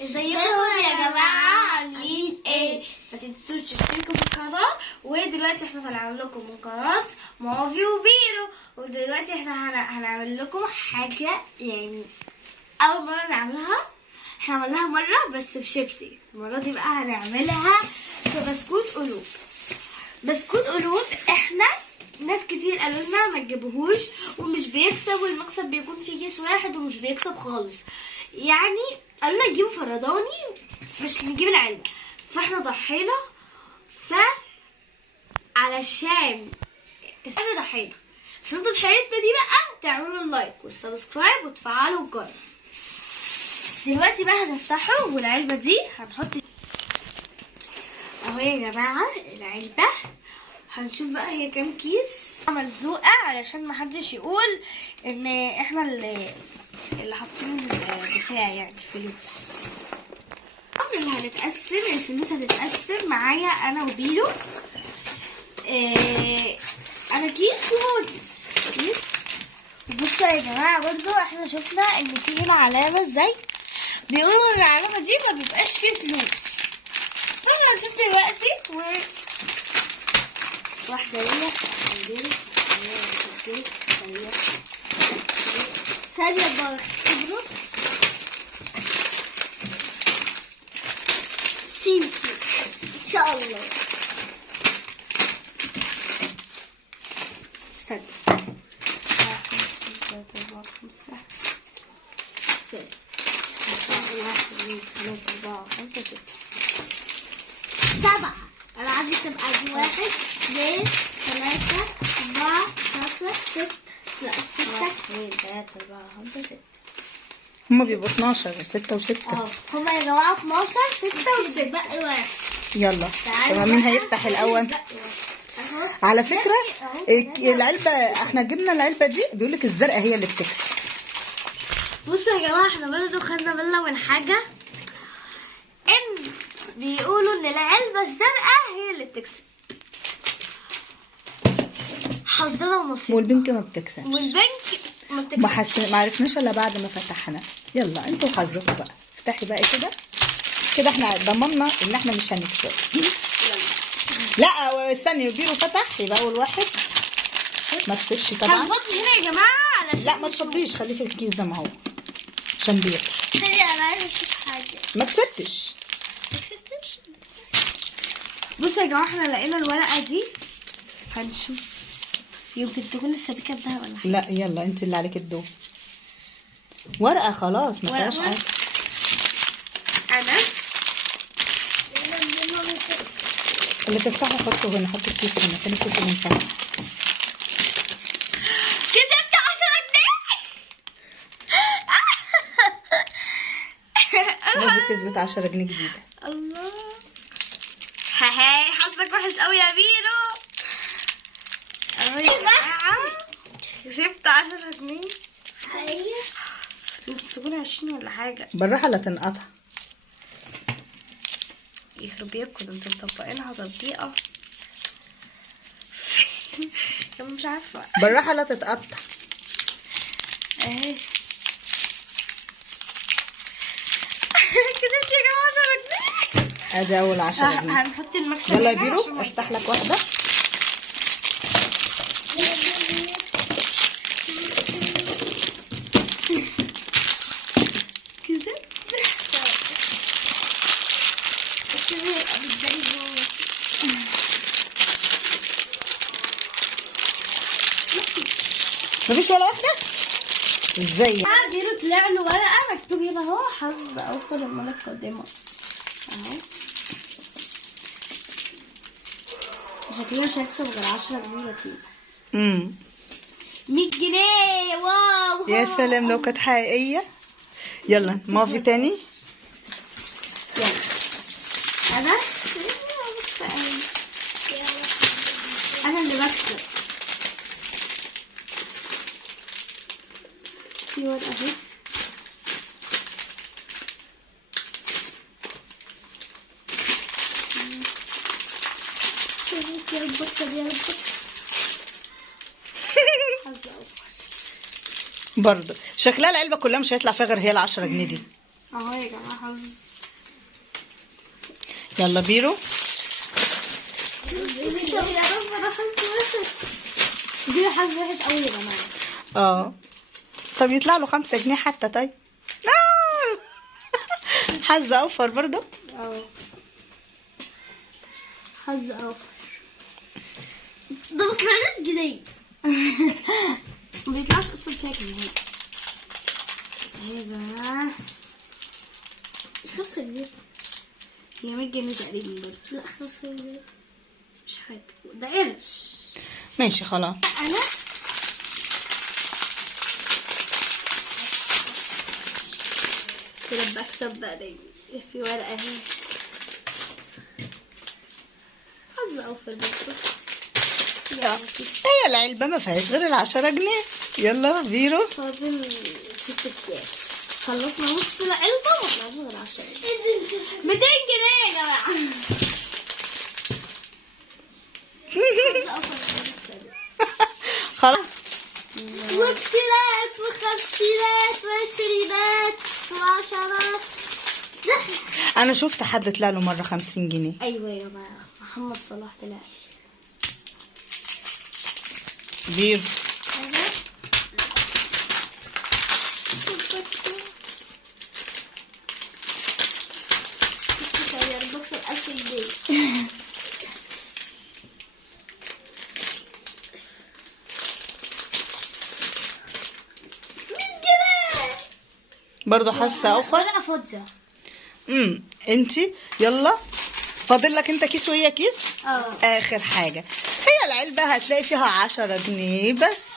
ازيكم يا جماعه عاملين ايه؟ ما تنسوش تشتركوا في القناه. ودلوقتي احنا طالعين لكم من قناه مافي وبيرو، ودلوقتي احنا هنعمل لكم حاجه يعني اول مره نعملها. احنا عملناها مره بس في شيبسي، المره دي بقى هنعملها في بسكوت قلوب. بسكوت قلوب احنا ناس كتير قالوا لنا ما تجيبوهوش ومش بيكسب، والمكسب بيكون في كيس واحد ومش بيكسب خالص. يعني قالوا لنا نجيبه فرداني مش نجيب العلبه، فاحنا ضحينا. علشان احنا ضحينا، عشان ضحيتنا دي بقى تعملوا اللايك والسبسكرايب وتفعلوا الجرس. دلوقتي بقى هنفتحه، والعلبه دي هنحط اهو يا جماعه العلبه. هنشوف بقى هي كام كيس ملزوقه علشان محدش يقول ان احنا اللي حاطين البتاع يعني الفلوس. اللي هنتقسم الفلوس هتتقسم معايا انا وبيلو. انا كيس وهو كيس. بصوا يا جماعه برضو احنا شفنا ان في هنا علامه ازاي بيقولوا ان العلامه دي ما بيبقاش فيه فلوس. فاحنا هنشوف دلوقتي واحدة ليا ثانية بقى اختبروا فين ان شاء الله. استنى 1 2 3 4 5 6 7. انا عايزة تبقى دي 1 2 3 4 5 6. لا 6 1 2 3 4 5 6. هما بيبقوا 12 6 و6. هما يا جماعة 12 6 و6 بقى واحد. يلا طب مين هيفتح الأول؟ على فكرة العلبة احنا جبنا العلبة دي بيقولك الزرقاء هي اللي بتكسب. بصوا يا جماعة احنا برضه خدنا بالنا من حاجة، ان بيقولوا ان العلبة الزرقاء هي اللي بتكسب. حظنا ونصيبنا. والبنك ما بتكسب. والبنك ما بتكسب. ما عرفناش الا بعد ما فتحنا. يلا انتوا حظكم بقى. افتحي بقى كده كده احنا ضمننا ان احنا مش هنكسب. لا استني بيرو فتح يبقى اول واحد ما كسبش طبعا. هنحط هنا يا جماعة علشان لا ما تفضيش، خليه في الكيس ده ما هو عشان بير. انا عايزة اشوف حاجة. ما كسبتش. بصوا يا جماعة احنا لقينا الورقة دي، هنشوف يمكن تكون السبيكة الدهب ولا حاجة. لا يلا انت اللي عليك الدور. ورقة خلاص ما فيهاش حاجة. انا اللي تفتحه حطه هنا، حط الكيس هنا، فين الكيس اللي انفتح؟ كسبت 10 جنيه. برضه كسبت 10 جنيه جديدة. الله هاي حظك وحش قوي يا بيرو. يا جماعة كسبت 10 جنيه. يمكن تكون 20 ولا حاجة. بالراحة لا تنقطع. يخرب بيكم ده انتوا مطبقينها تطبيقة. مش عارفة. بالراحة لا تتقطع. اهي كسبت يا جماعة 10 جنيه. ادي اول 10 جنيه. هنحط المكسب. يلا يا بيرو افتح لك واحدة. مفيش ولا واحدة؟ ازاي؟ بيرو طلع له ورقة مكتوب هنا اهو حظ اوفر الملك قدامك اهو. شكلنا مش هيكسب غير 10 جنيه لطيف. 100 جنيه واو. يا سلام لو كانت حقيقية. يلا مافي تاني. يلا انا اللي بكسب. في ورقة اهي. يا رب اكسب يا رب. برضه شكلها العلبة كلها مش هيطلع فيها غير هي ال10 جنيه دي. اهو يا جماعة حظ. يلا بيرو. دي حظ وحش قوي يا جماعه. طب يطلع له 5 جنيه حتى. طيب حظ اوفر برضه. حظ اوفر. ده ما طلعناش جنيه. ما بيطلعش اصلا فيها جنيه. ايه بقى 5 جنيه. هي 100 جنيه تقريبا برضه. لا 5 جنيه مش حاجه، ده قرش. ماشي خلاص. انا كده بكسب بقى دايما. في ورقه اهي حظ اوفر برضه. هي العلبة ما فيهاش غير 10 جنيه. يلا بيرو. فاضل 6 اكياس. خلصنا نص العلبة وطلعنا غير 10. 200 جنيه يا جماعة. خلاص. وكتيرات وخمسينات وعشرينات وعشرات. انا شفت حد طلع له مرة 50 جنيه. ايوه يا جماعة، محمد صلاح طلع لي. بيرو. بكسب 1000 جنيه. برضه حاسة اوفر. ورقة فاضية. انتي يلا فاضل لك انت كيس وهي كيس. اخر حاجة هي العلبة هتلاقي فيها 10 جنيه بس.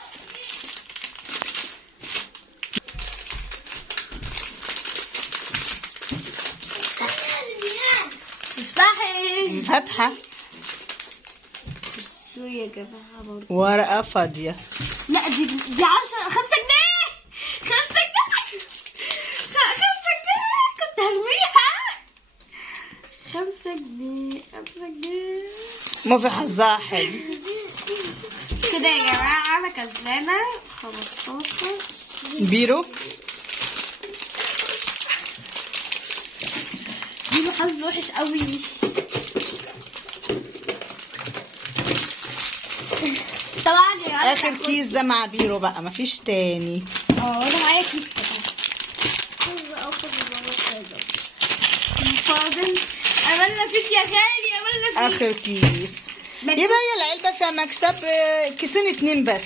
افتحي. فاتحة. بصوا يا جماعة برضه ورقة فاضية. لا دي 10 5 جنيه. 5 جنيه. 5 جنيه كنت هرميها. 5 جنيه 5 جنيه. ما في حظها حلو كده يا جماعة أنا كسبانة 15. بيرو. دي حظ وحش قوي. طبعا يا جماعة اخر كيس ده مع بيرو بقى مفيش تاني. انا معايا كيس كمان. فاضل املنا فيك يا غالي، املنا فيك. اخر كيس. يبقى هي العلبة فيها مكسب كيسين 2 بس.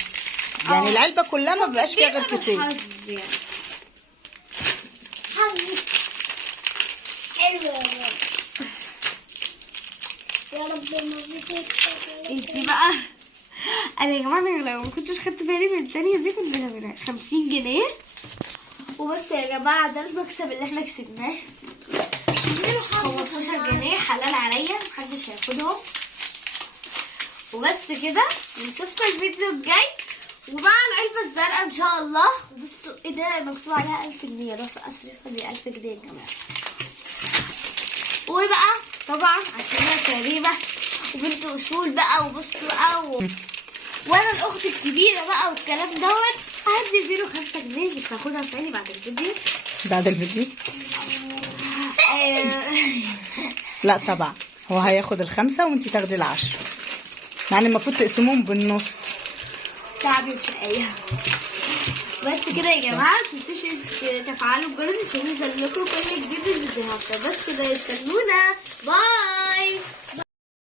يعني العلبة كلها ما بقاش فيها غير كيسين. حظ حلو يا رب. انتي بقى انا يا جماعه لو ما كنتش خدت بالي من الثانيه دي كنت هنا 50 جنيه وبس يا جماعه. ده المكسب اللي احنا كسبناه 15 جنيه حلال عليا، محدش هياخدهم. وبس كده نشوفكم الفيديو الجاي ومع العلبه الزرقاء ان شاء الله. وبصوا ايه ده مكتوب عليها 1000 جنيه. روح اصرفها دي 1000 جنيه يا جماعه. وبقى طبعا عشان انا كريمه وبنت اصول بقى وبصوا بقى وانا الاخت الكبيره بقى والكلام دوت هدي بيرو 5 جنيه بس هاخدها تاني بعد الفيديو. بعد الفيديو؟ لا طبعا هو هياخد ال5 وانتي تاخدي ال10. يعني المفروض تقسموهم بالنص. تعبي وشقايه. بس كده يا جماعه متنسوش تفعلوا الجرس عشان ينزل لكم كل جديد من الفيديوهات. بس كده استنونا. باي.